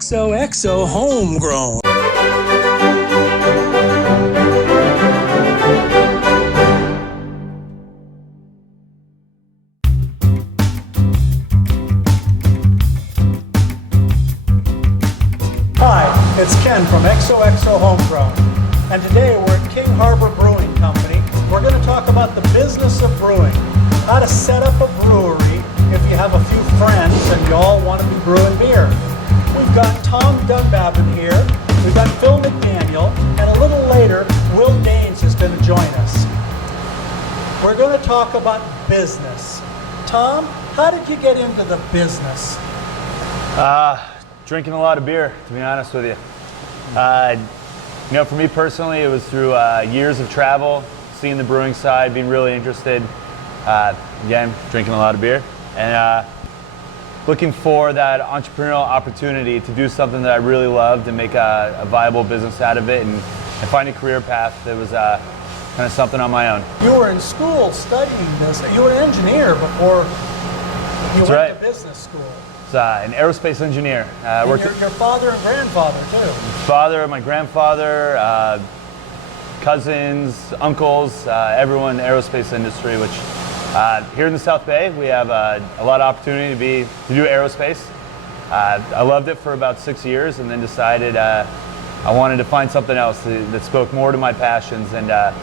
xoxoHomegrown. Hi, it's Ken from xoxoHomegrown, and today we're at King Harbor Brewing Company. We're going to talk about the business of brewing, how to set up a brewery if you have a few friends and you all want to be brewing beer. We've got Tom Dunbabin here, we've got Phil McDaniel, and a little later, Will Daines is going to join us. We're going to talk about business. Tom, how did you get into the business? Drinking a lot of beer, to be honest with you. For me personally, it was through years of travel, seeing the brewing side, being really interested. Again, drinking a lot of beer, and looking for that entrepreneurial opportunity to do something that I really loved and make a viable business out of it, and find a career path that was kind of something on my own. You were in school studying this. You were an engineer before you went to business school. An aerospace engineer. Your father and grandfather too. My grandfather, cousins, uncles, everyone in the aerospace industry, which here in the South Bay, we have a lot of opportunity to do aerospace. I loved it for about 6 years and then decided I wanted to find something else that spoke more to my passions, and it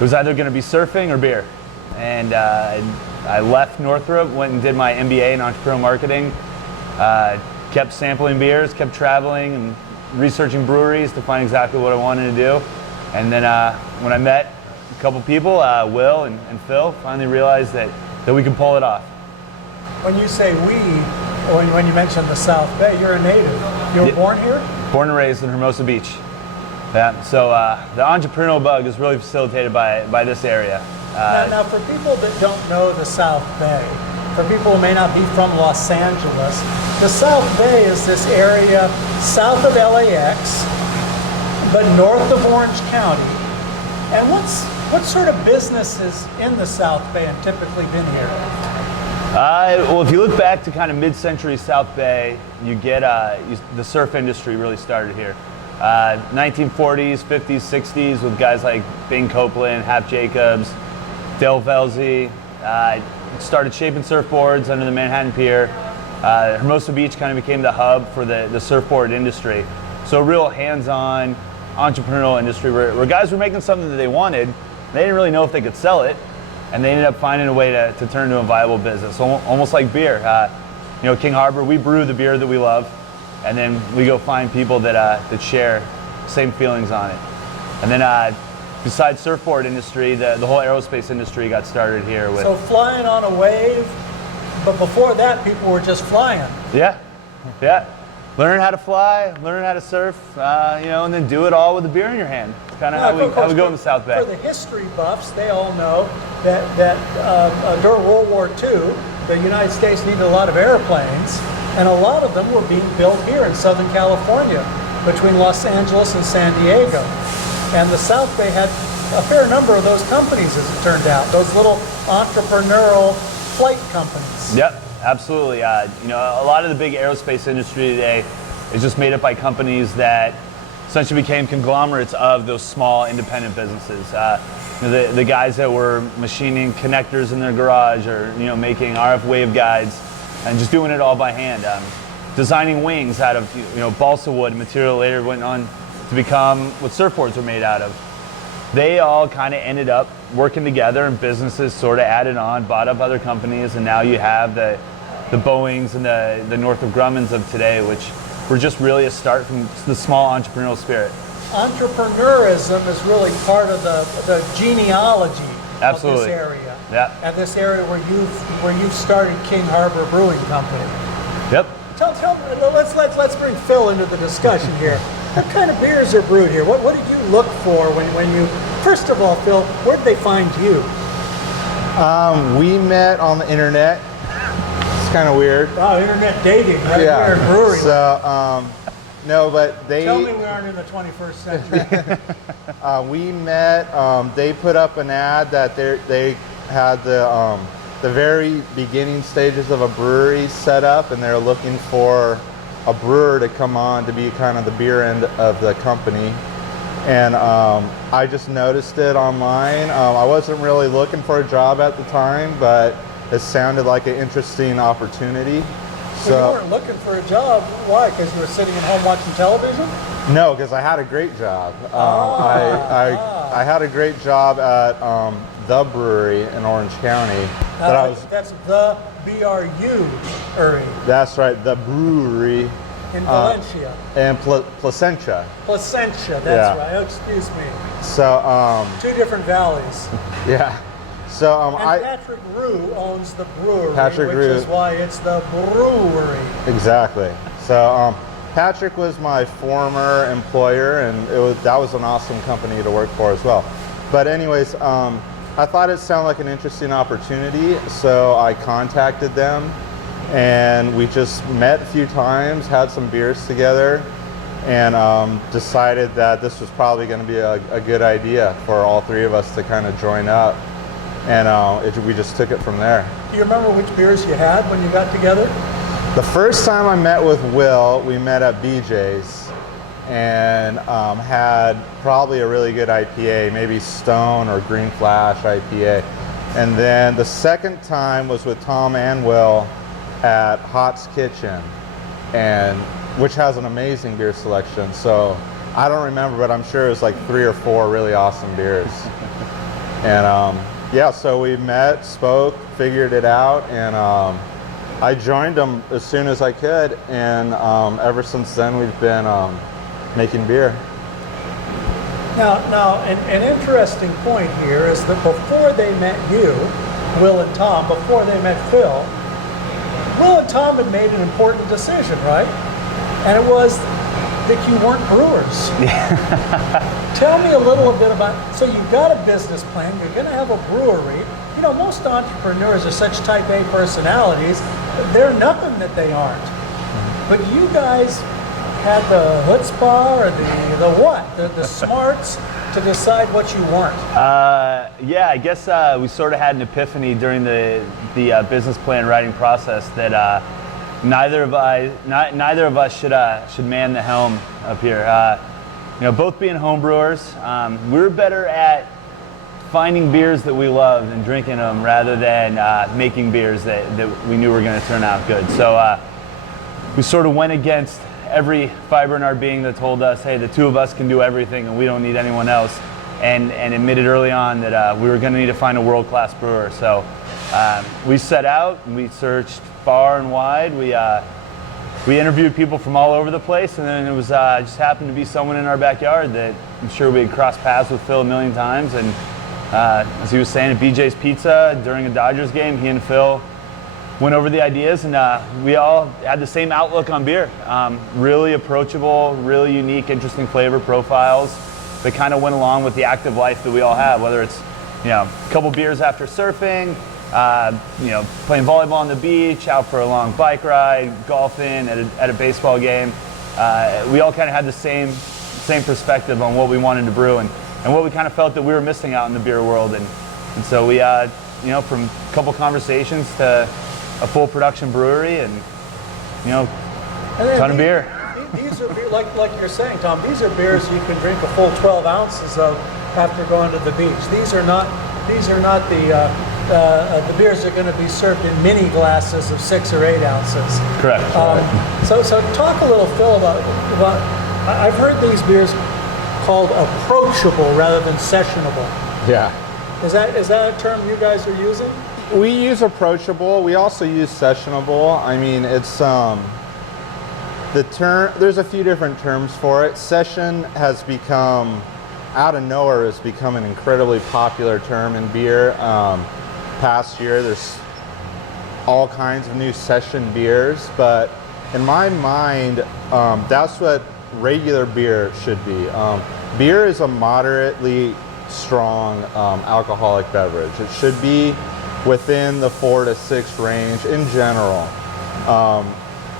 was either going to be surfing or beer. And I left Northrop, went and did my MBA in entrepreneurial marketing. Kept sampling beers, kept traveling and researching breweries to find exactly what I wanted to do. And then when I met a couple people, Will and Phil, finally realized that we could pull it off. When you say we, when you mention the South Bay, you're a native. You were born here? Born and raised in Redondo Beach. Yeah, so the entrepreneurial bug is really facilitated by this area. Now, for people that don't know the South Bay, for people who may not be from Los Angeles, the South Bay is this area south of LAX, but north of Orange County. And what sort of businesses in the South Bay have typically been here? Well, if you look back to kind of mid-century South Bay, you get the surf industry really started here. 1940s, 50s, 60s with guys like Bing Copeland, Hap Jacobs, Dale Velzy. Started shaping surfboards under the Manhattan Pier. Hermosa Beach kind of became the hub for the surfboard industry. So a real hands-on entrepreneurial industry where guys were making something that they wanted. They didn't really know if they could sell it, and they ended up finding a way to turn into a viable business, almost like beer. King Harbor, we brew the beer that we love, and then we go find people that share same feelings on it. And then besides surfboard industry, the whole aerospace industry got started here. So flying on a wave, but before that, people were just flying. Yeah. Learn how to fly, learn how to surf, and then do it all with a beer in your hand. It's kind of how we go in the South Bay. For the history buffs, they all know that during World War II, the United States needed a lot of airplanes, and a lot of them were being built here in Southern California, between Los Angeles and San Diego. And the South Bay had a fair number of those companies, as it turned out, those little entrepreneurial flight companies. Yep, absolutely. A lot of the big aerospace industry today is just made up by companies that essentially became conglomerates of those small independent businesses. The guys that were machining connectors in their garage, or making RF waveguides, and just doing it all by hand. Designing wings out of balsa wood material, later went on to become what surfboards are made out of. They all kind of ended up working together, and businesses sort of added on, bought up other companies, and now you have the Boeings and the Northrop Grummans of today, which were just really a start from the small entrepreneurial spirit. Entrepreneurism is really part of the genealogy Absolutely. Of this area. Yeah. And this area where you've started King Harbor Brewing Company. Yep. Let's bring Phil into the discussion here. What kind of beers are brewed here? What did you look for when you, first of all, Phil, where did they find you? We met on the internet. It's kind of weird. Oh, internet dating, right? Yeah. Here in brewery. So, no, but they... Tell me we aren't in the 21st century. We met, they put up an ad that they had the very beginning stages of a brewery set up, and they're looking for a brewer to come on to be kind of the beer end of the company. And I just noticed it online. I wasn't really looking for a job at the time, but it sounded like an interesting opportunity. So you weren't looking for a job. Why? Because you were sitting at home watching television? No, because I had a great job. I had a great job at the brewery in Orange County. That's the BRU. That's right, the brewery. In Valencia. And Placentia. Placentia, that's right. Oh, excuse me. So, two different valleys. Yeah. So, and Patrick Rue owns the brewery, Patrick which Rue. is why it's the brewery. Exactly. So, Patrick was my former employer, and that was an awesome company to work for as well. But anyways, I thought it sounded like an interesting opportunity, so I contacted them, and we just met a few times, had some beers together, and decided that this was probably going to be a good idea for all three of us to kind of join up, and we just took it from there. Do you remember which beers you had when you got together? The first time I met with Will, we met at BJ's, and had probably a really good IPA, maybe Stone or Green Flash IPA. And then the second time was with Tom and Will at Hot's Kitchen, which has an amazing beer selection. So I don't remember, but I'm sure it was like 3 or 4 really awesome beers. And yeah, so we met, spoke, figured it out, and I joined them as soon as I could, and ever since then we've been making beer. Now, an interesting point here is that before they met you, Will and Tom, before they met Phil, Will and Tom had made an important decision, right? And it was that you weren't brewers. Tell me a little bit about, so you've got a business plan, you're going to have a brewery. You know, most entrepreneurs are such type A personalities, they're nothing that they aren't. But you guys had the chutzpah or the what? The smarts to decide what you weren't. Yeah, I guess we sort of had an epiphany during the business plan writing process that neither of us should man the helm up here. You know, both being home brewers, we're better at finding beers that we loved and drinking them rather than making beers that we knew were going to turn out good. So we sort of went against every fiber in our being that told us, hey, the two of us can do everything and we don't need anyone else, and admitted early on that we were going to need to find a world-class brewer. So we set out and we searched far and wide. We interviewed people from all over the place, and then it was just happened to be someone in our backyard that I'm sure we had crossed paths with Phil a million times. And as he was saying, at BJ's Pizza during a Dodgers game, he and Phil went over the ideas, and we all had the same outlook on beer. Really approachable, really unique, interesting flavor profiles that kind of went along with the active life that we all have, whether it's, you know, a couple beers after surfing, you know, playing volleyball on the beach, out for a long bike ride, golfing, at a baseball game. We all kind of had the same perspective on what we wanted to brew and what we kind of felt that we were missing out in the beer world. And so we, you know, from a couple conversations to a full production brewery, and you know, a ton of beer. These are beer, like you're saying, Tom. These are beers you can drink a full 12 ounces of after going to the beach. These are not the beers that are going to be served in mini glasses of 6 or 8 ounces. Correct. So talk a little, Phil, about. I've heard these beers called approachable rather than sessionable. Yeah. Is that a term you guys are using? We use approachable. We also use sessionable. I mean, it's the term. There's a few different terms for it. Session has become, out of nowhere, has become an incredibly popular term in beer. Past year, there's all kinds of new session beers, but in my mind, that's what regular beer should be. Beer is a moderately strong alcoholic beverage. It should be within the 4 to 6 range in general.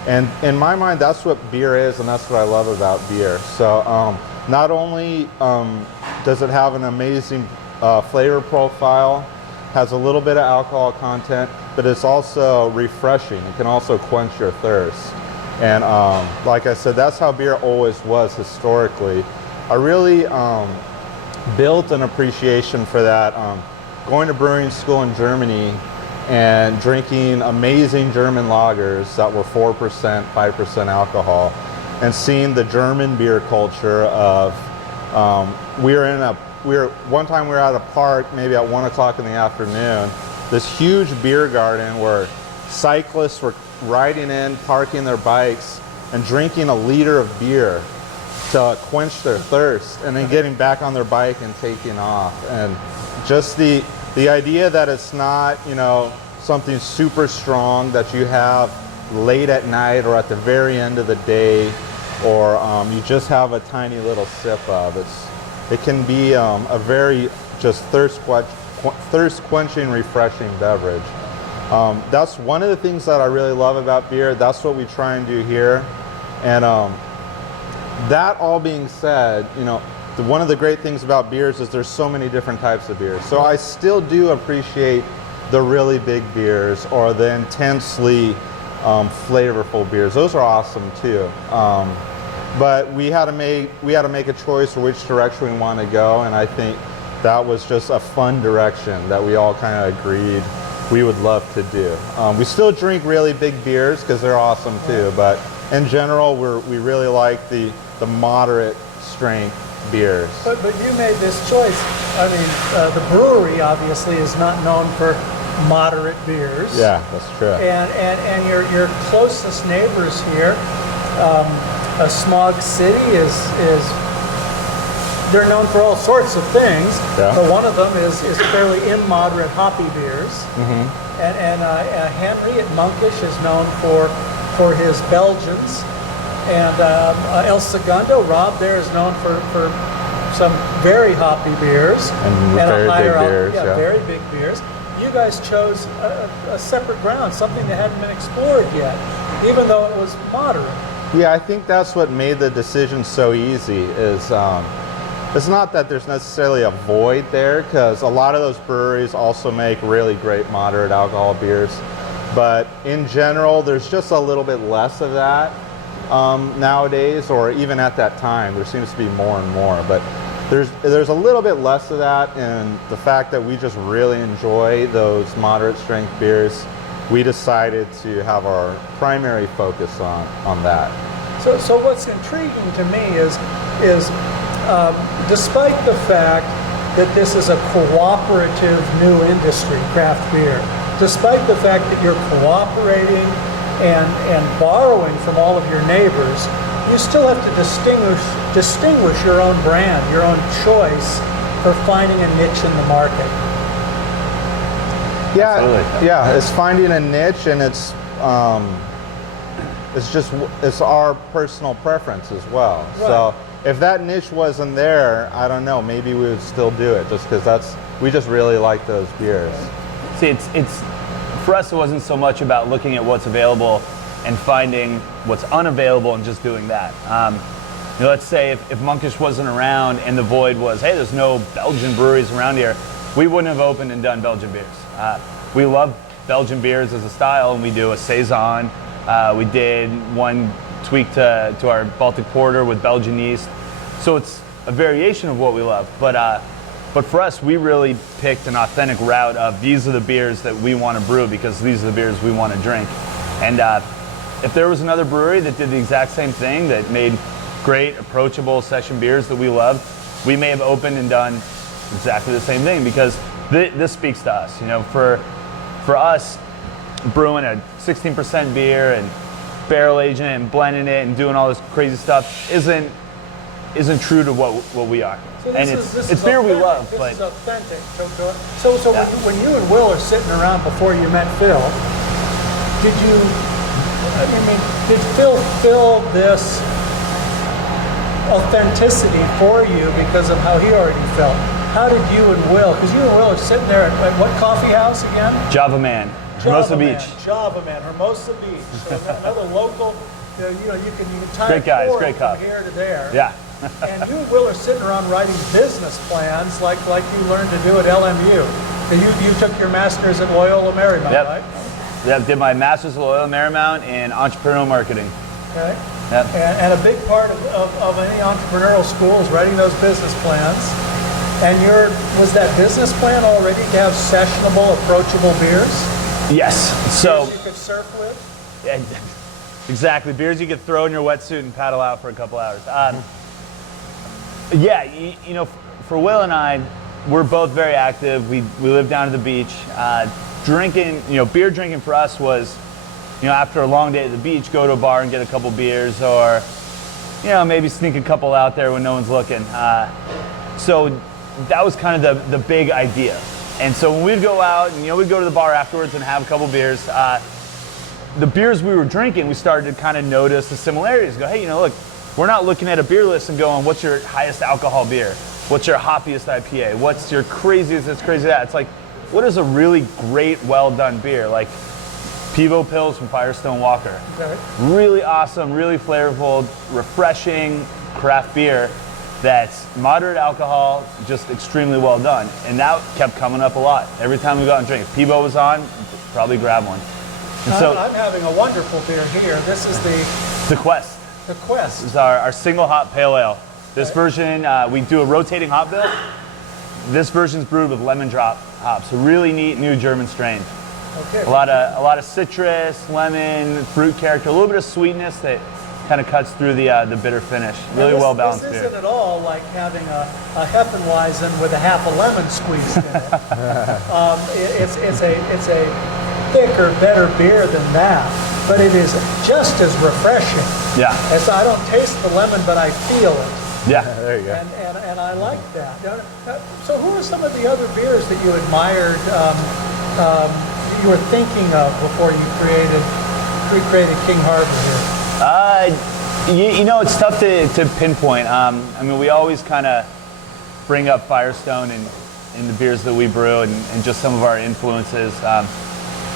And in my mind, that's what beer is, and that's what I love about beer. So not only does it have an amazing flavor profile, has a little bit of alcohol content, but it's also refreshing. It can also quench your thirst. And like I said, that's how beer always was historically. I really built an appreciation for that going to brewing school in Germany and drinking amazing German lagers that were 4%, 5% alcohol, and seeing the German beer culture of, one time we were at a park, maybe at 1 o'clock in the afternoon, this huge beer garden where cyclists were riding in, parking their bikes, and drinking a liter of beer to quench their thirst, and then getting back on their bike and taking off. And just the idea that it's not, you know, something super strong that you have late at night or at the very end of the day, or you just have a tiny little sip of. It can be a very just thirst quenching, refreshing beverage. That's one of the things that I really love about beer. That's what we try and do here. And that all being said, you know, one of the great things about beers is there's so many different types of beers. So I still do appreciate the really big beers or the intensely flavorful beers. Those are awesome too. But we had to make a choice for which direction we want to go, and I think that was just a fun direction that we all kind of agreed we would love to do. We still drink really big beers because they're awesome too, but in general, we really like the moderate strength beers. But you made this choice. I mean, the brewery obviously is not known for moderate beers. Yeah, that's true. And your closest neighbors here, Smog City is they're known for all sorts of things. Yeah. But one of them is fairly immoderate hoppy beers. Mm-hmm. And Henry at Monkish is known for his Belgians. And El Segundo, Rob there is known for some very hoppy beers. And very big beers. Yeah, very big beers. You guys chose a separate ground, something that hadn't been explored yet, even though it was moderate. Yeah, I think that's what made the decision so easy is it's not that there's necessarily a void there, because a lot of those breweries also make really great moderate alcohol beers. But in general, there's just a little bit less of that nowadays, or even at that time. There seems to be more and more. But there's a little bit less of that, and the fact that we just really enjoy those moderate strength beers, we decided to have our primary focus on that. So what's intriguing to me is despite the fact that this is a cooperative new industry, craft beer, despite the fact that you're cooperating and borrowing from all of your neighbors, you still have to distinguish your own brand, your own choice for finding a niche in the market. Yeah, Absolutely. yeah, it's finding a niche, and it's our personal preference as well. Right. So if that niche wasn't there, I don't know, maybe we would still do it, just because we just really like those beers. See, it's for us, it wasn't so much about looking at what's available and finding what's unavailable and just doing that. You know, let's say if Monkish wasn't around and the void was, hey, there's no Belgian breweries around here, we wouldn't have opened and done Belgian beers. We love Belgian beers as a style, and we do a Saison. We did one tweak to our Baltic Porter with Belgian yeast. So it's a variation of what we love. But for us, we really picked an authentic route of these are the beers that we want to brew because these are the beers we want to drink. And if there was another brewery that did the exact same thing, that made great, approachable session beers that we loved, we may have opened and done exactly the same thing, because this speaks to us. You know, for us, brewing a 16% beer and barrel aging it and blending it and doing all this crazy stuff isn't true to what we are. So and this it's beer authentic. we love, this but is authentic. So Yeah. when you and Will are sitting around before you met Phil, did Phil fill this authenticity for you because of how he already felt? How did you and Will, because you and Will are sitting there at what coffee house again? Java Man, Hermosa Beach. Java Man, Hermosa Beach. So another local, you can time Great guys, forward great from coffee. here to there. Yeah. And you and Will are sitting around writing business plans like you learned to do at LMU. You took your master's at Loyola Marymount, Yep. right? Yeah, did my master's at Loyola Marymount in entrepreneurial marketing. Okay. Yep. And a big part of any entrepreneurial school is writing those business plans. And was that business plan already to have sessionable, approachable beers? Yes. So Beers you could surf with? yeah, exactly. Beers you could throw in your wetsuit and paddle out for a couple hours. Yeah, you know, for Will and I, we're both very active. We live down at the beach. Drinking, you know, beer drinking for us was, you know, after a long day at the beach, go to a bar and get a couple beers, or, you know, maybe sneak a couple out there when no one's looking. So that was kind of the big idea. And so when we'd go out and, you know, we'd go to the bar afterwards and have a couple beers, the beers we were drinking, we started to kind of notice the similarities. Go, hey, you know, look, we're not looking at a beer list and going, what's your highest alcohol beer? What's your hoppiest IPA? What's your craziest this, crazy that? It's like, what is a really great, well-done beer? Like Pivo Pills from Firestone Walker. Okay. Really awesome, really flavorful, refreshing craft beer that's moderate alcohol, just extremely well done. And that kept coming up a lot. Every time we go out and drink, if Pivo was on, probably grab one. And so I'm having a wonderful beer here. This is the Quest. the Quest. This is our single hop pale ale. This version, we do a rotating hop bill. This version's brewed with lemon drop hops. A really neat new German strain. Okay. A lot of citrus, lemon, fruit character, a little bit of sweetness that kind of cuts through the bitter finish. Really well balanced This beer. isn't at all like having a Hefeweizen with a half a lemon squeezed in it. It's a thicker, better beer than that, but it is just as refreshing. Yeah. As I don't taste the lemon, but I feel it. Yeah. There you go. And I like that. So who are some of the other beers that you admired, you were thinking of before you created King Harbor here? You know, it's tough to pinpoint. I mean, we always kind of bring up Firestone in the beers that we brew and just some of our influences.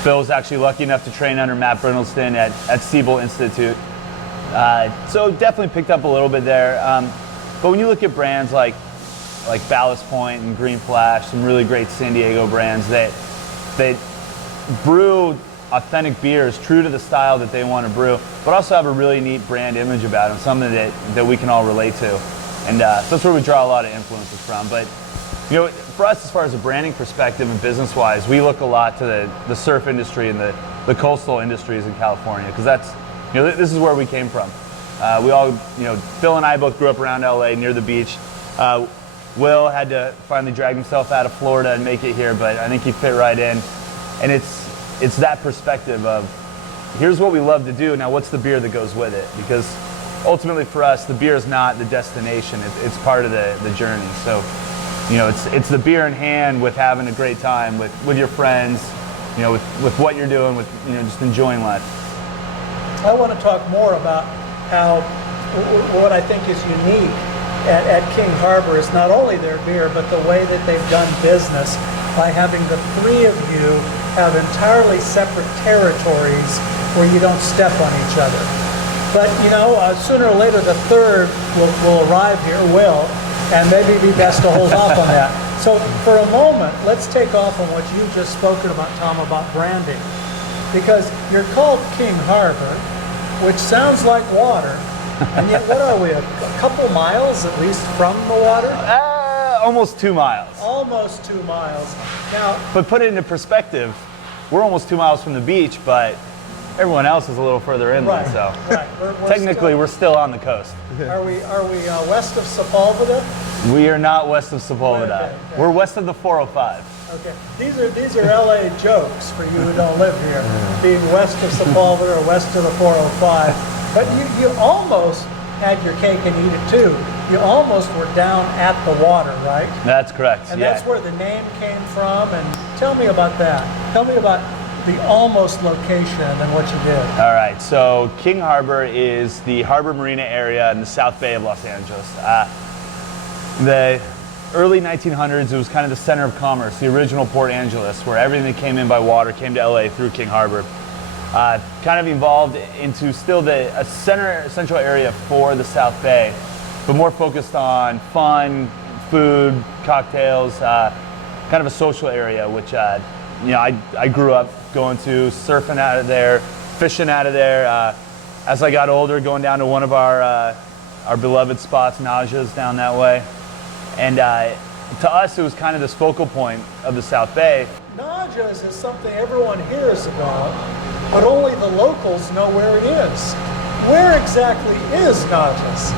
Phil's actually lucky enough to train under Matt Brindleston at Siebel Institute. So definitely picked up a little bit there. But when you look at brands like Ballast Point and Green Flash, some really great San Diego brands that brew authentic beers true to the style that they want to brew, but also have a really neat brand image about them, something that we can all relate to. And so that's where we draw a lot of influences from. But you know, for us, as far as a branding perspective and business-wise, we look a lot to the surf industry and the coastal industries in California, because that's, you know, this is where we came from. We all, you know, Phil and I both grew up around LA near the beach. Will had to finally drag himself out of Florida and make it here, but I think he fit right in. And it's that perspective of, here's what we love to do, now what's the beer that goes with it? Because ultimately for us, the beer is not the destination, it's part of the journey. So, you know, it's the beer in hand with having a great time with your friends, you know, with what you're doing, with, you know, just enjoying life. I want to talk more about how what I think is unique at King Harbor is not only their beer, but the way that they've done business by having the three of you have entirely separate territories where you don't step on each other. But, you know, sooner or later the third will arrive here, and maybe it'd be best to hold off on that. So for a moment, let's take off on what you've just spoken about, Tom, about branding. Because you're called King Harbor, which sounds like water, and yet what are we, a couple miles at least from the water? Almost 2 miles. Almost 2 miles. Now, But put it into perspective, we're almost 2 miles from the beach, but everyone else is a little further inland, so right. technically we're still on the coast. Are we west of Sepulveda? We are not west of Sepulveda. Okay. We're west of the 405. Okay, these are LA jokes for you who don't live here, being west of Sepulveda or west of the 405. But you almost had your cake and eat it too. You almost were down at the water, right? That's correct. And yeah. that's where the name came from. And tell me about that. Tell me about the almost location and what you did. All right, so King Harbor is the harbor marina area in the South Bay of Los Angeles. The early 1900s, it was kind of the center of commerce, the original Port Angeles, where everything that came in by water came to LA through King Harbor. Kind of evolved into still a central area for the South Bay, but more focused on fun, food, cocktails, kind of a social area, which you know, I grew up going to, surfing out of there, fishing out of there. as I got older, going down to one of our beloved spots, Naja's down that way. And to us, it was kind of this focal point of the South Bay. Naja's is something everyone hears about, but only the locals know where it is. Where exactly is Naja's?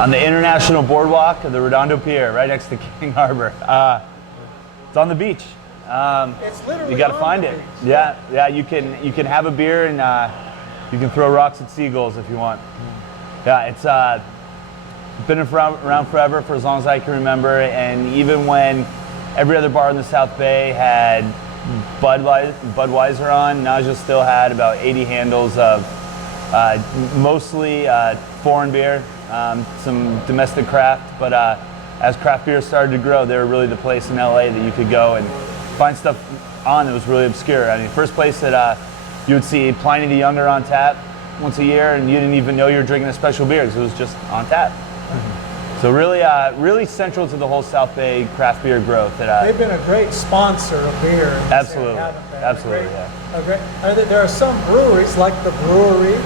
On the International Boardwalk of the Redondo Pier, right next to King Harbor. It's on the beach. It's literally You got to on find the it. beach. Yeah. You can have a beer and you can throw rocks at seagulls if you want. Yeah, it's been around forever, for as long as I can remember. And even when every other bar in the South Bay had Budweiser on, Naja still had about 80 handles of mostly foreign beer, some domestic craft. But as craft beer started to grow, they were really the place in LA that you could go and find stuff on that was really obscure. I mean, first place that you would see Pliny the Younger on tap once a year, and you didn't even know you were drinking a special beer because it was just on tap. So really central to the whole South Bay craft beer growth. They've been a great sponsor of beer. in this Absolutely. area, haven't they? Absolutely, There are some breweries, like the brewery,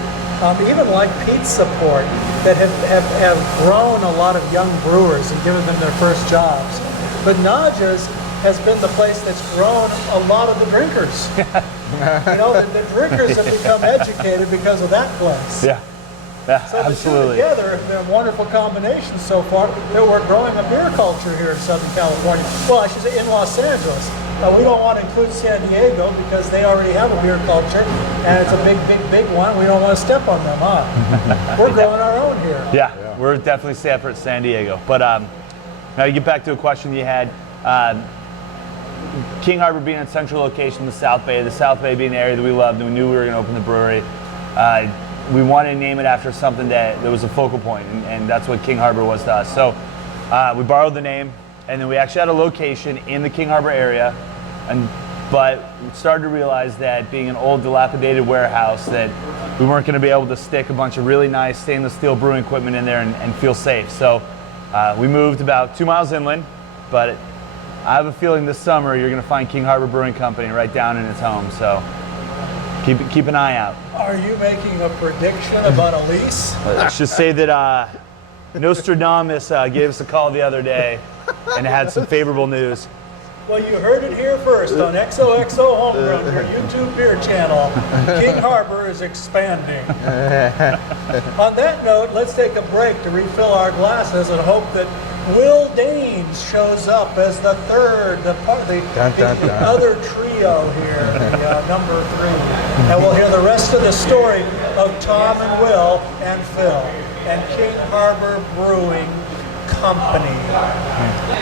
even like Pizza Port, that have grown a lot of young brewers and given them their first jobs. But Naja's has been the place that's grown a lot of the drinkers. The drinkers have become educated because of that place. Yeah, So absolutely. the two together have been a wonderful combination so far that we're growing a beer culture here in Southern California. Well, I should say in Los Angeles. We don't want to include San Diego because they already have a beer culture and it's a big one. We don't want to step on them, huh? We're growing our own here. Yeah, we're definitely separate San Diego. But now you get back to a question you had. King Harbor being a central location in the South Bay being the area that we loved, and we knew we were going to open the brewery. We wanted to name it after something that was a focal point, and that's what King Harbor was to us. So we borrowed the name, and then we actually had a location in the King Harbor area, but we started to realize that being an old dilapidated warehouse, that we weren't going to be able to stick a bunch of really nice stainless steel brewing equipment in there and feel safe. So we moved about 2 miles inland, but I have a feeling this summer you're going to find King Harbor Brewing Company right down in its home. So keep an eye out. Are you making a prediction about a lease? Let's just say that Nostradamus gave us a call the other day and had some favorable news. Well, you heard it here first on xoxoHomegrown, your YouTube beer channel. King Harbor is expanding. On that note, let's take a break to refill our glasses and hope that Will Danes shows up as the third, the other trio here, the number 3. And we'll hear the rest of the story of Tom and Will and Phil and King Harbor Brewing Company.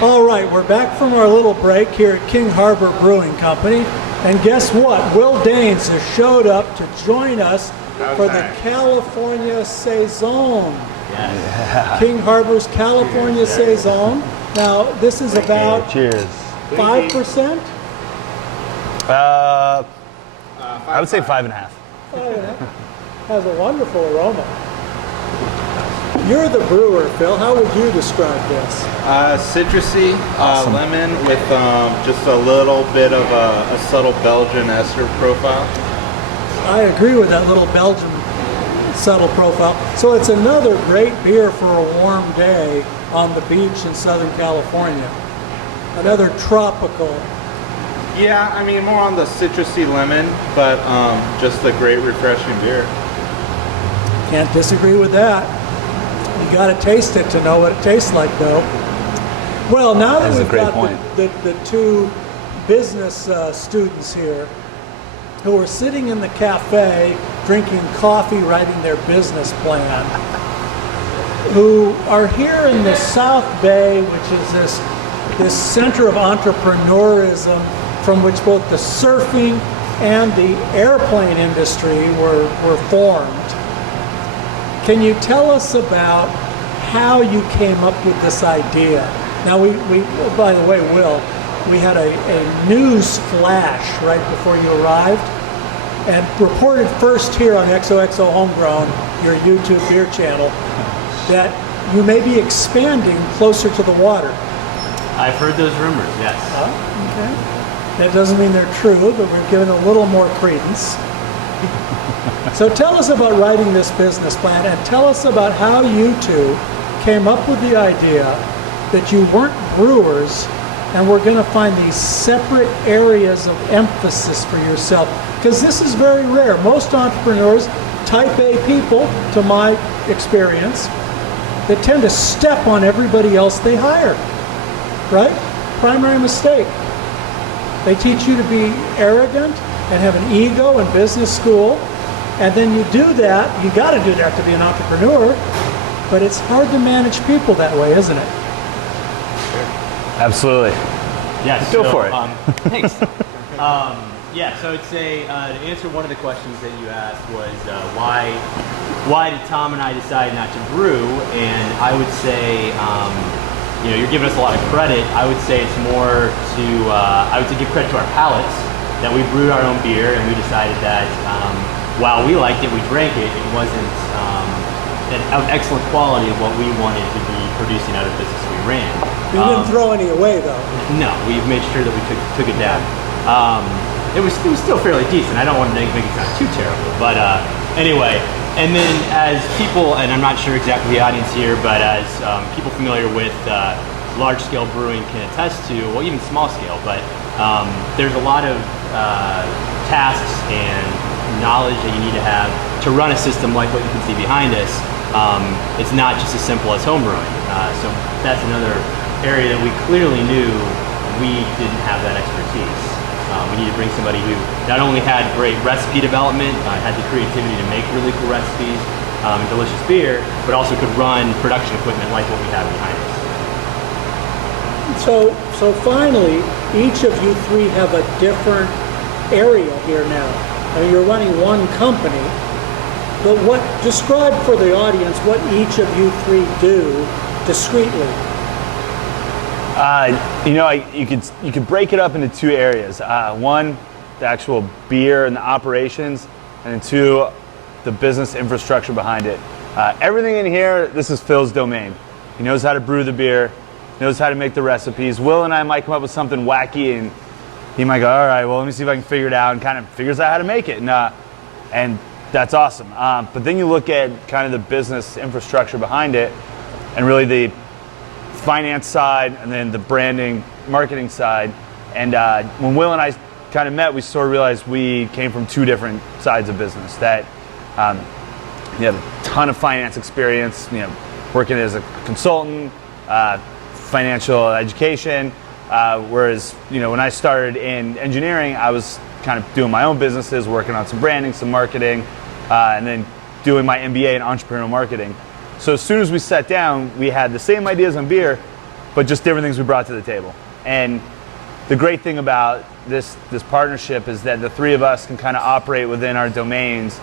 All right, we're back from our little break here at King Harbor Brewing Company. And guess what? Will Danes has showed up to join us for the California Saison. Yeah. King Harbor's California Saison. Now, this is about Cheers. 5%? I would say 5.5. Has a wonderful aroma. You're the brewer, Phil. How would you describe this? Citrusy, lemon with just a little bit of a subtle Belgian ester profile. I agree with that little Belgian subtle profile. So it's another great beer for a warm day on the beach in Southern California. Another tropical. Yeah, I mean more on the citrusy lemon, but just a great refreshing beer. Can't disagree with that. You got to taste it to know what it tastes like, though. Well, now that we've got the two business students here who are sitting in the cafe drinking coffee, writing their business plan, who are here in the South Bay, which is this center of entrepreneurism from which both the surfing and the airplane industry were formed. Can you tell us about how you came up with this idea? Now, we by the way, Will, we had a news flash right before you arrived and reported first here on xoxo Homegrown, your YouTube beer channel, that you may be expanding closer to the water. I've heard those rumors, yes. Oh, okay. That doesn't mean they're true, but we're giving a little more credence. So tell us about writing this business plan, and tell us about how you two came up with the idea that you weren't brewers and we're going to find these separate areas of emphasis for yourself. Because this is very rare. Most entrepreneurs, type A people, to my experience, that tend to step on everybody else they hire, right? Primary mistake. They teach you to be arrogant and have an ego in business school, and then you do that. You got to do that to be an entrepreneur, but it's hard to manage people that way, isn't it? Absolutely. Yeah, Go for it. Thanks. Yeah, so I'd say to answer one of the questions that you asked was why did Tom and I decide not to brew? And I would say, you're giving us a lot of credit. I would say it's more to I would say give credit to our palates that we brewed our own beer, and we decided that while we liked it, we drank it. It wasn't of excellent quality of what we wanted to be producing out of the business we ran. You didn't throw any away, though. No, we made sure that we took it down. It was still fairly decent. I don't want to make it sound too terrible, but anyway. And then as people, and I'm not sure exactly the audience here, but as people familiar with large-scale brewing can attest to, well, even small-scale, but there's a lot of tasks and knowledge that you need to have to run a system like what you can see behind us. It's not just as simple as home brewing. So that's another area that we clearly knew we didn't have that expertise. We needed to bring somebody who not only had great recipe development, had the creativity to make really cool recipes and delicious beer, but also could run production equipment like what we have behind us. So finally, each of you three have a different area here now. I mean, you're running one company, but describe for the audience what each of you three do discreetly. You could break it up into two areas. One, the actual beer and the operations, and then two, the business infrastructure behind it. Everything in here, this is Phil's domain. He knows how to brew the beer, knows how to make the recipes. Will and I might come up with something wacky, and he might go, all right, well, let me see if I can figure it out, and kind of figures out how to make it. And that's awesome. But then you look at kind of the business infrastructure behind it, and really the finance side, and then the branding, marketing side. And when Will and I kind of met, we sort of realized we came from two different sides of business. That he had a ton of finance experience, working as a consultant, financial education. Whereas, when I started in engineering, I was kind of doing my own businesses, working on some branding, some marketing, and then doing my MBA in entrepreneurial marketing. So as soon as we sat down, we had the same ideas on beer, but just different things we brought to the table. And the great thing about this partnership is that the three of us can kind of operate within our domains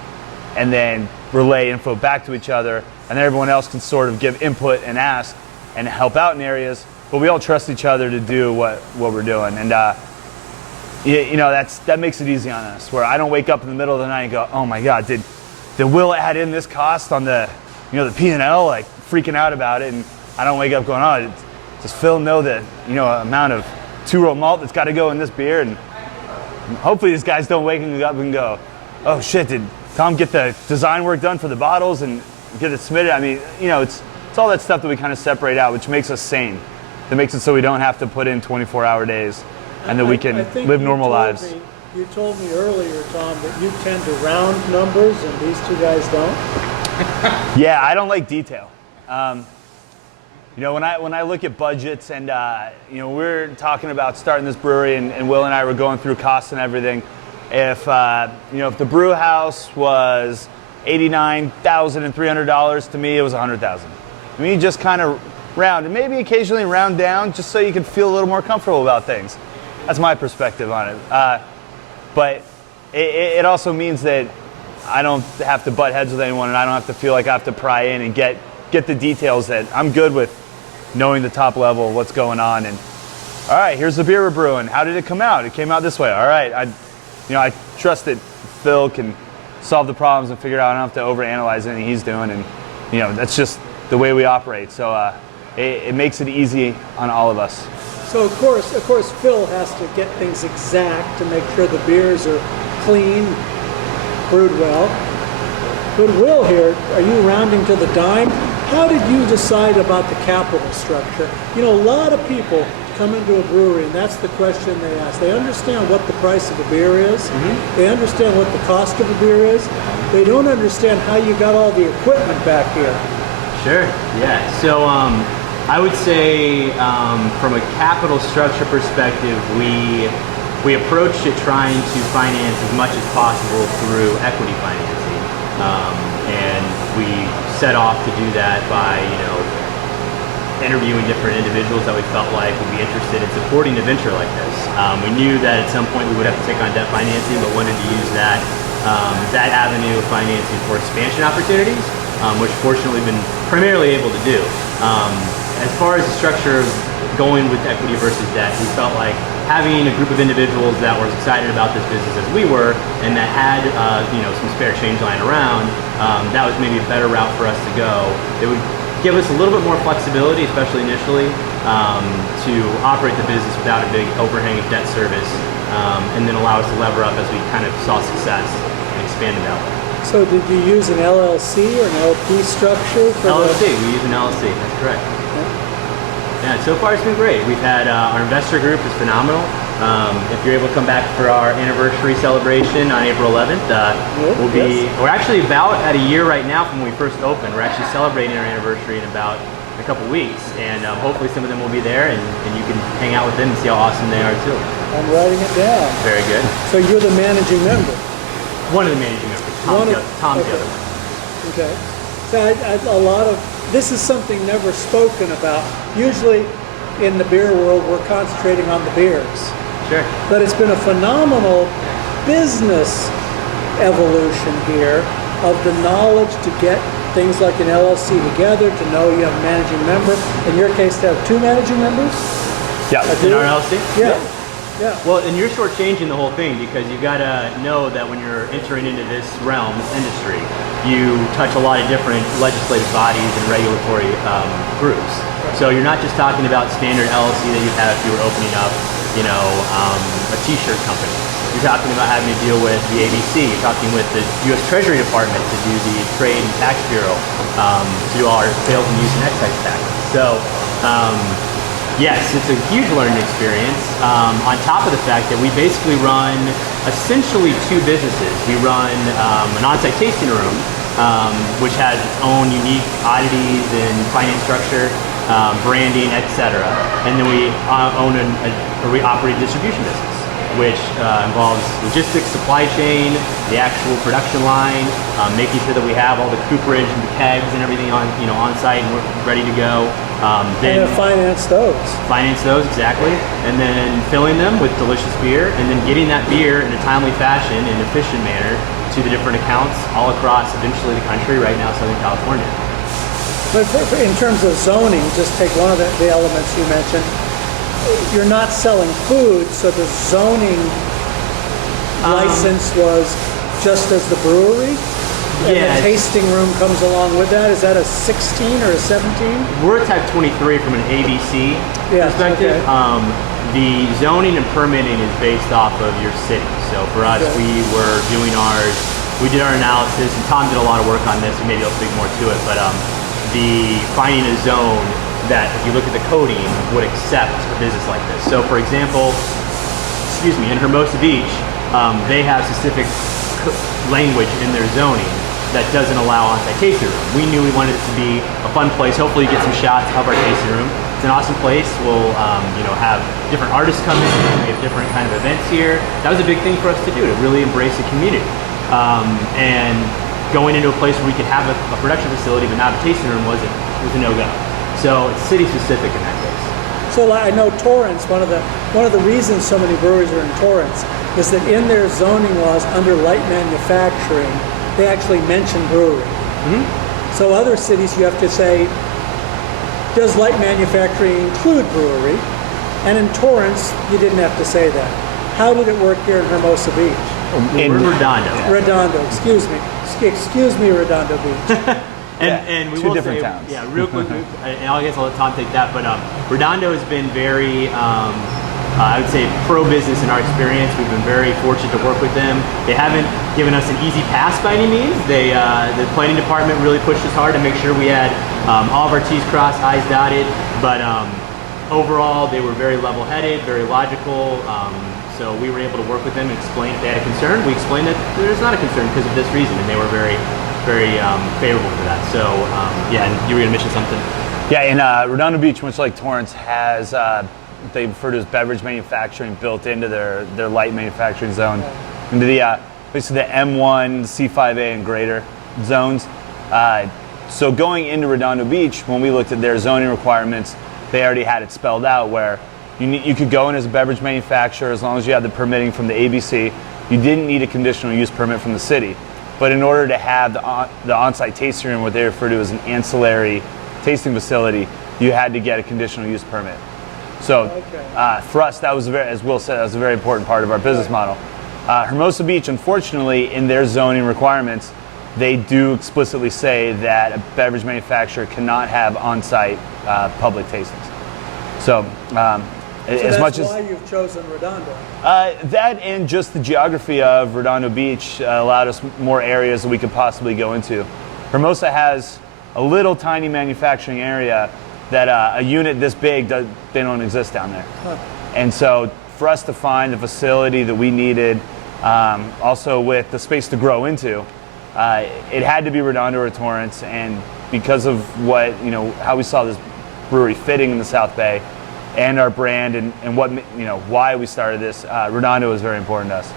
and then relay info back to each other, and then everyone else can sort of give input and ask and help out in areas, but we all trust each other to do what we're doing. And that makes it easy on us, where I don't wake up in the middle of the night and go, oh my God, did Will add in this cost on the P&L, like freaking out about it, and I don't wake up going, oh, does Phil know the amount of 2-row malt that's got to go in this beer? And hopefully these guys don't wake up and go, oh shit, did Tom get the design work done for the bottles and get it submitted? I mean, it's all that stuff that we kind of separate out, which makes us sane. That makes it so we don't have to put in 24-hour days, and that we can live normal lives. You told me earlier, Tom, that you tend to round numbers and these two guys don't. Yeah, I don't like detail. When I look at budgets, and we're talking about starting this brewery, and Will and I were going through costs and everything. If the brew house was $89,300, to me it was $100,000. I mean, you just kind of round, and maybe occasionally round down, just so you can feel a little more comfortable about things. That's my perspective on it. But it also means that I don't have to butt heads with anyone, and I don't have to feel like I have to pry in and get the details. That I'm good with knowing the top level of what's going on. And all right, here's the beer we're brewing. How did it come out? It came out this way. All right, I trust that Phil can solve the problems and figure it out. I don't have to overanalyze anything he's doing, and that's just the way we operate. So it makes it easy on all of us. So of course, Phil has to get things exact to make sure the beers are clean, brewed well. But Will here, are you rounding to the dime? How did you decide about the capital structure? You know, a lot of people come into a brewery and that's the question they ask. They understand what the price of a beer is. They understand what the cost of a beer is. They don't understand how you got all the equipment back here. Sure, yeah. So I would say from a capital structure perspective, we approached it trying to finance as much as possible through equity financing. And we set off to do that by, interviewing different individuals that we felt like would be interested in supporting a venture like this. We knew that at some point we would have to take on debt financing, but wanted to use that avenue of financing for expansion opportunities, which fortunately we've been primarily able to do. As far as the structure of going with equity versus debt, we felt like having a group of individuals that were as excited about this business as we were, and that had some spare change lying around, that was maybe a better route for us to go. It would give us a little bit more flexibility, especially initially, to operate the business without a big overhang of debt service, and then allow us to lever up as we kind of saw success and expanded that way. So did you use an LLC or an LP structure? LLC, we use an LLC, that's correct. Yeah, so far it's been great. We've had our investor group is phenomenal. If you're able to come back for our anniversary celebration on April 11th, we're actually about at a year right now from when we first opened. We're actually celebrating our anniversary in about a couple weeks, and hopefully some of them will be there, and you can hang out with them and see how awesome they are too. I'm writing it down. Very good. So you're the managing member? One of the managing members. Tom's the other one. Okay. So this is something never spoken about. Usually in the beer world, we're concentrating on the beers. Sure. But it's been a phenomenal business evolution here of the knowledge to get things like an LLC together, to know you have a managing member. In your case, to have two managing members? Yeah. In our LLC? Yeah. Yeah. Well, and you're shortchanging the whole thing, because you gotta know that when you're entering into this realm, this industry, you touch a lot of different legislative bodies and regulatory groups. So you're not just talking about standard LLC that you have if you were opening up, a t-shirt company. You're talking about having to deal with the ABC. You're talking with the U.S. Treasury Department to do the Trade and Tax Bureau, to do all our sales and use and excise taxes. So. Yes, it's a huge learning experience, on top of the fact that we basically run essentially two businesses. We run an on-site tasting room, which has its own unique oddities and finance structure, branding, etc. And then we we operate a distribution business, which involves logistics, supply chain, the actual production line, making sure that we have all the cooperage and the kegs and everything on site and we're ready to go. Then finance those. Finance those, exactly. And then filling them with delicious beer, and then getting that beer in a timely fashion, in an efficient manner, to the different accounts all across eventually the country, right now Southern California. But in terms of zoning, just take one of the elements you mentioned. You're not selling food, so the zoning license was just as the brewery? And the tasting room comes along with that. Is that a 16 or a 17? We're a type 23 from an ABC perspective. Okay. The zoning and permitting is based off of your city. So for us, we were doing ours. We did our analysis, and Tom did a lot of work on this, and maybe I'll speak more to it. But the finding a zone that, if you look at the coding, would accept a business like this. So for example, in Hermosa Beach, they have specific language in their zoning that doesn't allow on-site tasting room. We knew we wanted it to be a fun place. Hopefully you get some shots of our tasting room. It's an awesome place. We'll have different artists come in. We have different kind of events here. That was a big thing for us to do, to really embrace the community. And going into a place where we could have a production facility but not a tasting room was a no-go. So it's city specific in that case. So I know Torrance, one of the reasons so many breweries are in Torrance is that in their zoning laws under light manufacturing, they actually mention brewery. So other cities you have to say, does light manufacturing include brewery? And in Torrance, you didn't have to say that. How did it work here in Hermosa Beach? In Redondo. Redondo, excuse me. Excuse me, Redondo Beach. And we two will different say, towns. real quick, and I guess I'll let Tom take that, but Redondo has been very I would say pro-business in our experience. We've been very fortunate to work with them. They haven't given us an easy pass by any means. The planning department really pushed us hard to make sure we had all of our T's crossed, I's dotted, but overall they were very level-headed, very logical. So we were able to work with them and explain if they had a concern. We explained that there's not a concern because of this reason, and they were very favorable for that. So yeah, and you were going to mention something. Yeah, in Redondo Beach, much like Torrance, has they refer to as beverage manufacturing built into their light manufacturing zone, into the basically the M1, C5A, and greater zones. So going into Redondo Beach, when we looked at their zoning requirements, they already had it spelled out where you could go in as a beverage manufacturer as long as you had the permitting from the ABC. You didn't need a conditional use permit from the city. But in order to have the on-site tasting room, what they refer to as an ancillary tasting facility, you had to get a conditional use permit. So for us, that was as Will said, that was a very important part of our business model. Hermosa Beach, unfortunately, in their zoning requirements, they do explicitly say that a beverage manufacturer cannot have on-site public tastings. So as much as why you've chosen Redondo. that and just the geography of Redondo Beach allowed us more areas that we could possibly go into. Hermosa has a little tiny manufacturing area that a unit this big, they don't exist down there. Huh. And so for us to find the facility that we needed, also with the space to grow into, it had to be Redondo or Torrance. And because of what, how we saw this brewery fitting in the South Bay, and our brand and what, why we started this, Redondo was very important to us.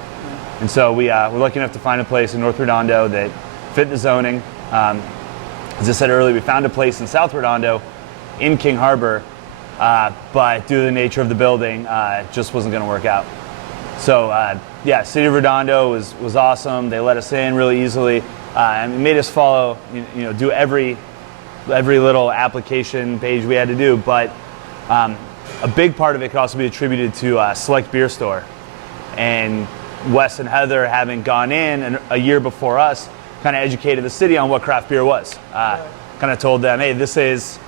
And so we're lucky enough to find a place in North Redondo that fit the zoning. As I said earlier, we found a place in South Redondo in King Harbor, but due to the nature of the building, it just wasn't going to work out. So yeah, City of Redondo was awesome. They let us in really easily and made us follow, do every little application page we had to do. But a big part of it could also be attributed to Select Beer Store. And Wes and Heather, having gone in a year before us, kind of educated the city on what craft beer was. Kind of told them, hey, this is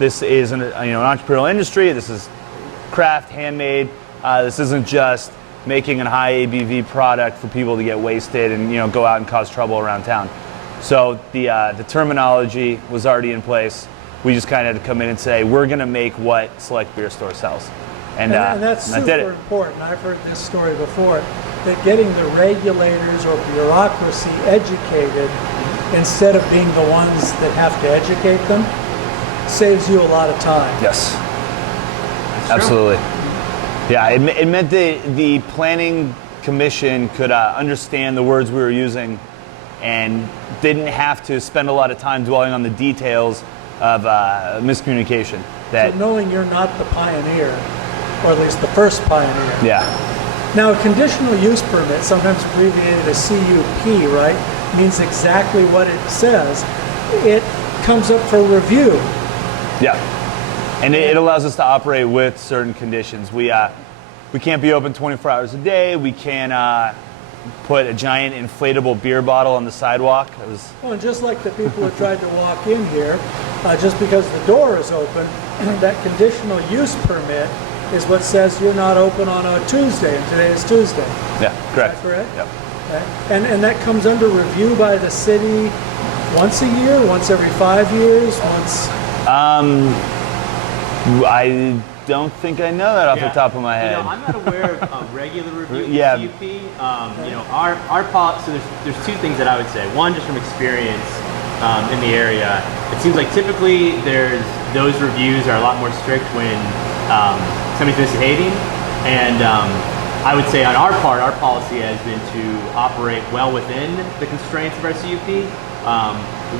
an entrepreneurial industry. This is craft, handmade. This isn't just making a high ABV product for people to get wasted and go out and cause trouble around town. So the terminology was already in place. We just kind of had to come in and say, we're going to make what Select Beer Store sells. And that's super important. I've heard this story before, that getting the regulators or bureaucracy educated instead of being the ones that have to educate them saves you a lot of time. Yes, absolutely. Yeah, it meant the planning commission could understand the words we were using and didn't have to spend a lot of time dwelling on the details of miscommunication. So knowing you're not the pioneer, or at least the first pioneer. Yeah. Now, a conditional use permit, sometimes abbreviated as CUP, right, means exactly what it says. It comes up for review. Yeah. And it allows us to operate with certain conditions. We can't be open 24 hours a day. We can't put a giant inflatable beer bottle on the sidewalk. Well, and just like the people who tried to walk in here, just because the door is open, that conditional use permit is what says you're not open on a Tuesday, and today is Tuesday. Yeah, correct. Is that correct? Yep. Okay. And that comes under review by the city once a year, once every 5 years, once? I don't think I know that off the top of my head. I'm not aware of a regular review Yeah. of CUP. Our policy, so there's two things that I would say. One, just from experience in the area, it seems like typically those reviews are a lot more strict when somebody's misbehaving. And I would say on our part, our policy has been to operate well within the constraints of our CUP.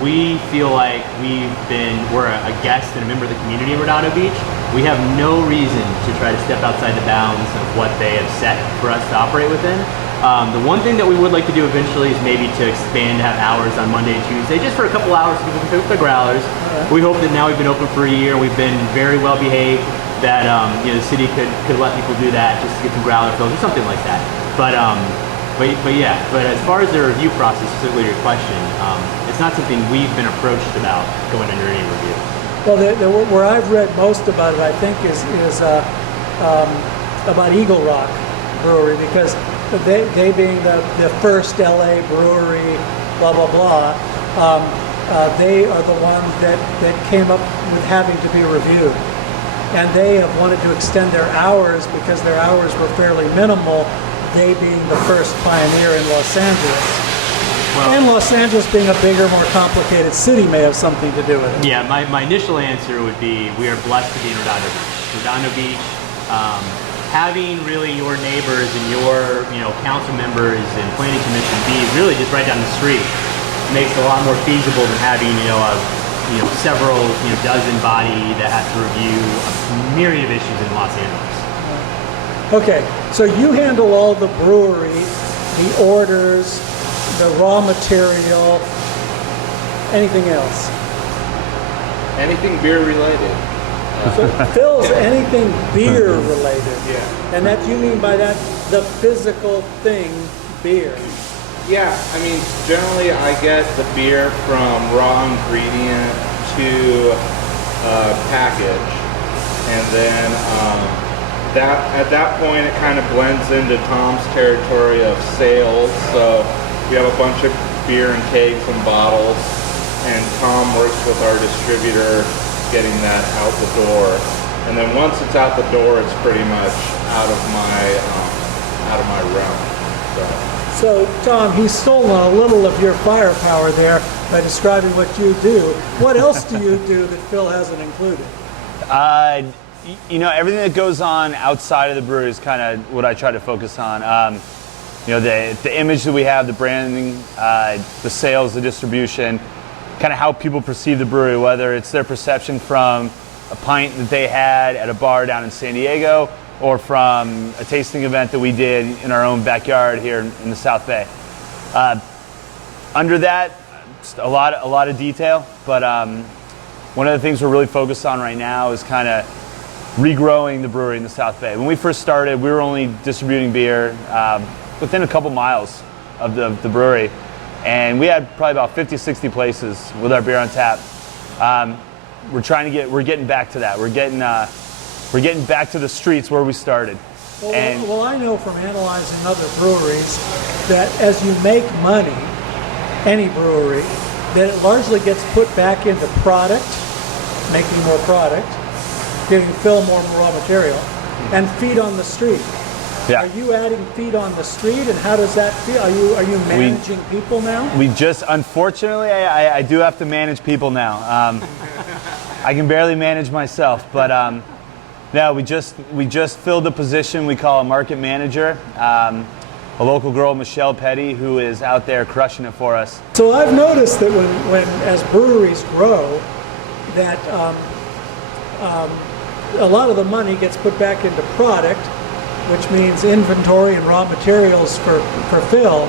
We feel like we're a guest and a member of the community of Redondo Beach. We have no reason to try to step outside the bounds of what they have set for us to operate within. The one thing that we would like to do eventually is maybe to expand, have hours on Monday and Tuesday, just for a couple hours so people can pick up their growlers. We hope that now we've been open for a year, we've been very well behaved, that the city could let people do that just to get some growler fills or something like that. But as far as the review process, specifically your question, it's not something we've been approached about going under any review. Well, where I've read most about it, I think, is about Eagle Rock Brewery, because they being the first LA brewery, blah, blah, blah, they are the one that came up with having to be reviewed. And they have wanted to extend their hours because their hours were fairly minimal, they being the first pioneer in Los Angeles. Well, and Los Angeles being a bigger, more complicated city may have something to do with it. Yeah, my initial answer would be we are blessed to be in Redondo Beach. Redondo Beach, having really your neighbors and your council members and planning commission be really just right down the street makes it a lot more feasible than having several dozen body that has to review a myriad of issues in Los Angeles. Okay, so you handle all the brewery, the orders, the raw material, anything else? Anything beer related. So Phil's anything beer related. Yeah. And that you mean by that the physical thing, beer. Yeah, I mean, generally I get the beer from raw ingredient to package, and then at that point it kind of blends into Tom's territory of sales. So we have a bunch of beer and kegs and bottles, and Tom works with our distributor getting that out the door. And then once it's out the door, it's pretty much out of my realm. So, Tom, he's stolen a little of your firepower there by describing what you do. What else do you do that Phil hasn't included? Everything that goes on outside of the brewery is kind of what I try to focus on. The image that we have, the branding, the sales, the distribution, kind of how people perceive the brewery, whether it's their perception from a pint that they had at a bar down in San Diego, or from a tasting event that we did in our own backyard here in the South Bay. Under that, just a lot of detail, but one of the things we're really focused on right now is kind of regrowing the brewery in the South Bay. When we first started, we were only distributing beer within a couple miles of the brewery, and we had probably about 50, 60 places with our beer on tap. We're getting back to that. We're getting back to the streets where we started. Well, I know from analyzing other breweries that as you make money, any brewery, that it largely gets put back into product, making more product, giving Phil more raw material, and feet on the street. Yeah. Are you adding feet on the street, and how does that feel? Are you managing people now? Unfortunately, I do have to manage people now. I can barely manage myself, but no, we just filled a position we call a market manager. A local girl, Michelle Petty, who is out there crushing it for us. So I've noticed that when as breweries grow, that a lot of the money gets put back into product, which means inventory and raw materials for Phil,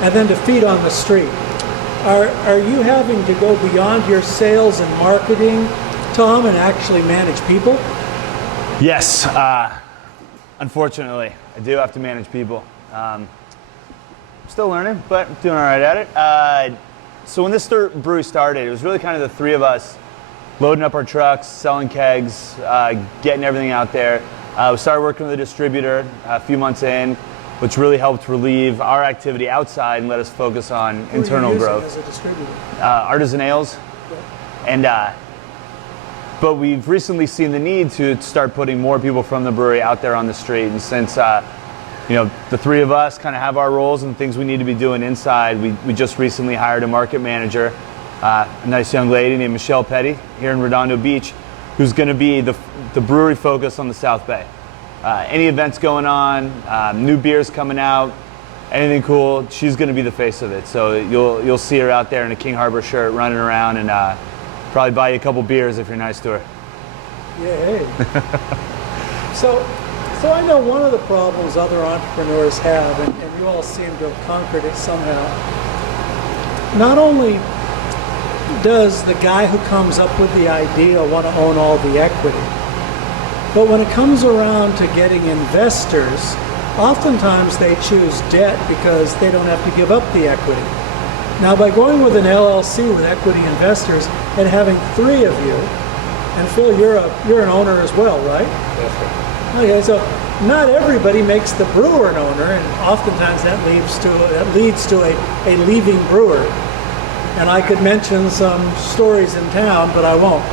and then to feed on the street. Are you having to go beyond your sales and marketing, Tom, and actually manage people? Yes, unfortunately, I do have to manage people. Still learning, but doing all right at it. So when this brewery started, it was really kind of the three of us loading up our trucks, selling kegs, getting everything out there. We started working with a distributor a few months in, which really helped relieve our activity outside and let us focus on internal growth. As a distributor? Artisan Ales. And but we've recently seen the need to start putting more people from the brewery out there on the street. And since the three of us kind of have our roles and things we need to be doing inside, we just recently hired a market manager, a nice young lady named Michelle Petty here in Redondo Beach, who's going to be the brewery focus on the South Bay. Any events going on, new beers coming out, anything cool, she's going to be the face of it. So you'll see her out there in a King Harbor shirt running around, and probably buy you a couple beers if you're nice to her. Yay. So I know one of the problems other entrepreneurs have, and you all seem to have conquered it somehow. Not only does the guy who comes up with the idea want to own all the equity, but when it comes around to getting investors, oftentimes they choose debt because they don't have to give up the equity. Now, by going with an LLC with equity investors and having three of you, and Phil, you're an owner as well, right? That's right. Okay, so not everybody makes the brewer an owner, and oftentimes that leads to a leaving brewer. And I could mention some stories in town, but I won't.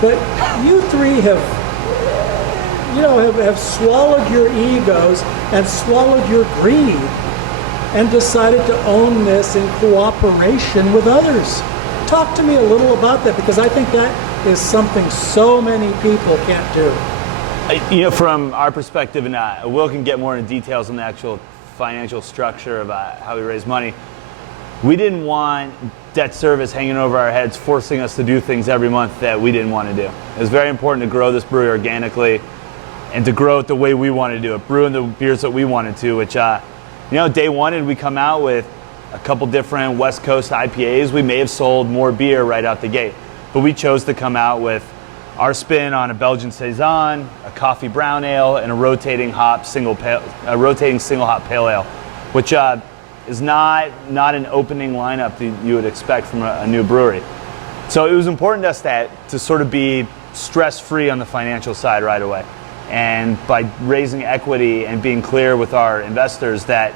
But you three have swallowed your egos and swallowed your greed and decided to own this in cooperation with others. Talk to me a little about that, because I think that is something so many people can't do. From our perspective, and Will can get more into details on the actual financial structure of how we raise money, we didn't want debt service hanging over our heads, forcing us to do things every month that we didn't want to do. It was very important to grow this brewery organically and to grow it the way we wanted to do it, brewing the beers that we wanted to, which, day one, did we come out with a couple different West Coast IPAs. We may have sold more beer right out the gate, but we chose to come out with our spin on a Belgian Saison, a coffee brown ale, and a rotating single hop pale ale, which is not an opening lineup that you would expect from a new brewery. So it was important to us to sort of be stress-free on the financial side right away. And by raising equity and being clear with our investors that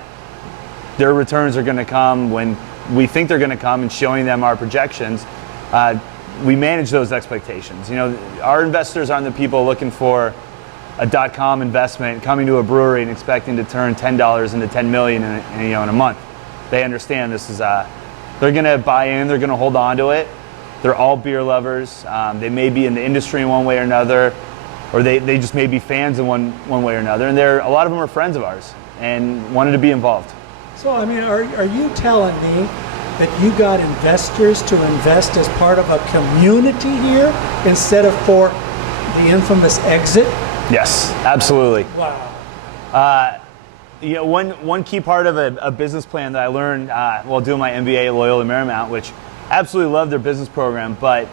their returns are going to come when we think they're going to come, and showing them our projections, we manage those expectations. Our investors aren't the people looking for a .com investment coming to a brewery and expecting to turn $10 into $10 million in a month. They understand this is they're going to buy in, they're going to hold on to it. They're all beer lovers. They may be in the industry in one way or another, or they just may be fans in one way or another. And a lot of them are friends of ours and wanted to be involved. So, are you telling me that you got investors to invest as part of a community here instead of for the infamous exit? Yes, absolutely. Wow. One key part of a business plan that I learned while doing my MBA at Loyola Marymount, which absolutely love their business program, but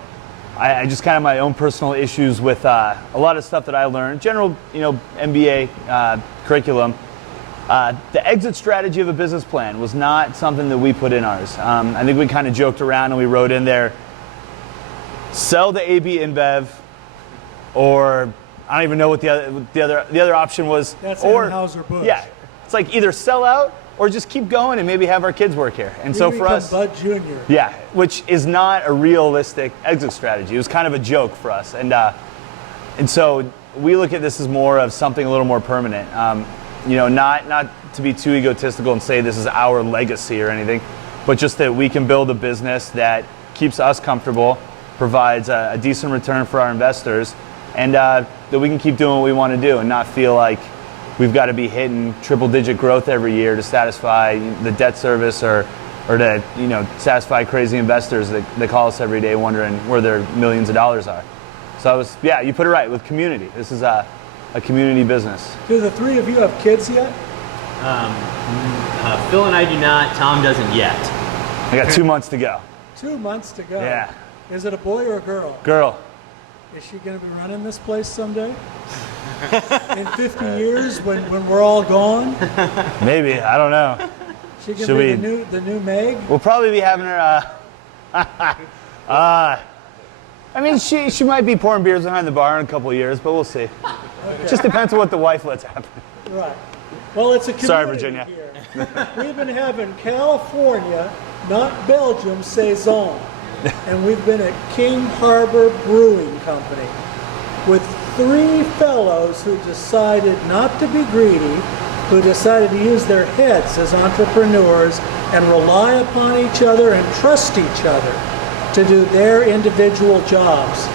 I just kind of my own personal issues with a lot of stuff that I learned, general MBA curriculum. The exit strategy of a business plan was not something that we put in ours. I think we kind of joked around and we wrote in there, sell to AB InBev, or I don't even know what the other option was. That's or Anheuser-Busch. Yeah, it's like either sell out or just keep going and maybe have our kids work here. And so for us, Bud Jr. Yeah, which is not a realistic exit strategy. It was kind of a joke for us, and so we look at this as more of something a little more permanent. Not to be too egotistical and say this is our legacy or anything, but just that we can build a business that keeps us comfortable, provides a decent return for our investors, and that we can keep doing what we want to do and not feel like we've got to be hitting triple-digit growth every year to satisfy the debt service or to satisfy crazy investors that call us every day wondering where their millions of dollars are. So you put it right with community. This is a community business. Do the three of you have kids yet? Phil and I do not. Tom doesn't yet. I got 2 months to go. 2 months to go. Yeah. Is it a boy or a girl? Girl. Is she going to be running this place someday? In 50 years when we're all gone? Maybe. I don't know. She going to be the new Meg? We'll probably be having her... she might be pouring beers behind the bar in a couple of years, but we'll see. Okay. Just depends on what the wife lets happen. Right. Well, it's a community. Sorry, Virginia. Here. We've been having California, not Belgium, Saison. And we've been at King Harbor Brewing Company with three fellows who decided not to be greedy, who decided to use their heads as entrepreneurs and rely upon each other and trust each other to do their individual jobs.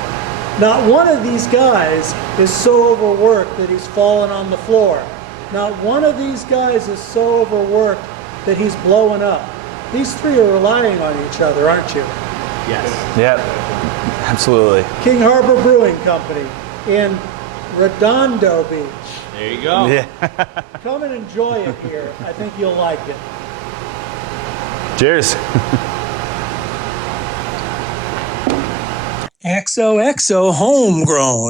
Not one of these guys is so overworked that he's fallen on the floor. Not one of these guys is so overworked that he's blowing up. These three are relying on each other, aren't you? Yes. Yep, absolutely. King Harbor Brewing Company in Redondo Beach. There you go. Yeah. Come and enjoy it here. I think you'll like it. Cheers. xoxoHomegrown.